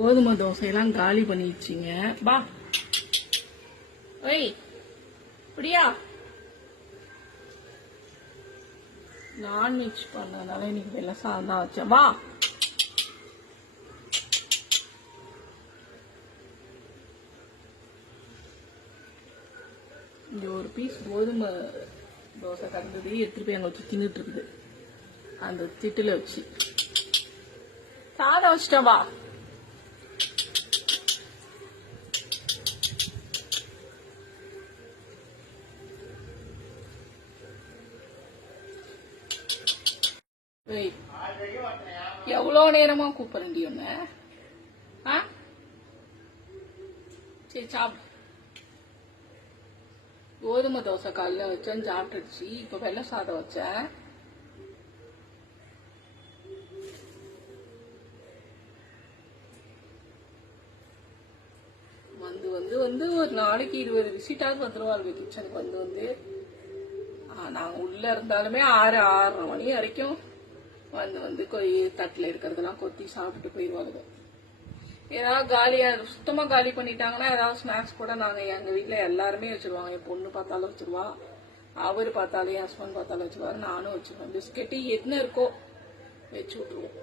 கோதுமை தோசையெல்லாம் காலி பண்ணிடுச்சிங்க. பா ஒய் அப்படியா? நான்வெஜ் பண்ணதுனால இன்னைக்கு வெள்ளை சாதம் தான் வச்சேன். வா இங்க ஒரு பீஸ் கோதுமை தோசை கறந்தது எடுத்துட்டு போய் அங்க வச்சு தின்னுட்டு இருக்குது. அந்த திட்டுல வச்சு சாதம் வச்சிட்டேன். வா எவ்வளவு நேரமா கூப்பிடுறேன் ஒண்ணு. சரி சாப்பிடு. கோதுமை தோசை காலைல வச்சேன், சாப்பிட்டுடுச்சு. இப்ப வெள்ளை சாதம் வச்சேன். வந்து வந்து வந்து ஒரு நாளைக்கு 20 விசிட்டாவது வந்துருவாங்க கிச்சனுக்கு. வந்து வந்து நாங்க உள்ள இருந்தாலுமே 6-6:30 மணி வரைக்கும் வந்து வந்து தட்டுல இருக்கிறதெல்லாம் கொத்தி சாப்பிட்டு போயிடுவாங்க. ஏதாவது காலியா சுத்தமா காலி பண்ணிட்டாங்கன்னா ஏதாவது ஸ்நாக்ஸ் கூட நாங்க எங்க வீட்டுல எல்லாருமே வச்சிருவாங்க. என் பொண்ணு பார்த்தாலும் வச்சிருவா, அவரு பார்த்தாலும், என் ஹஸ்பண்ட் பார்த்தாலும் வச்சிருவாரு, நானும் வச்சிருவேன். பிஸ்கெட்டு என்ன இருக்கோ வச்சு விட்டுருவோம்.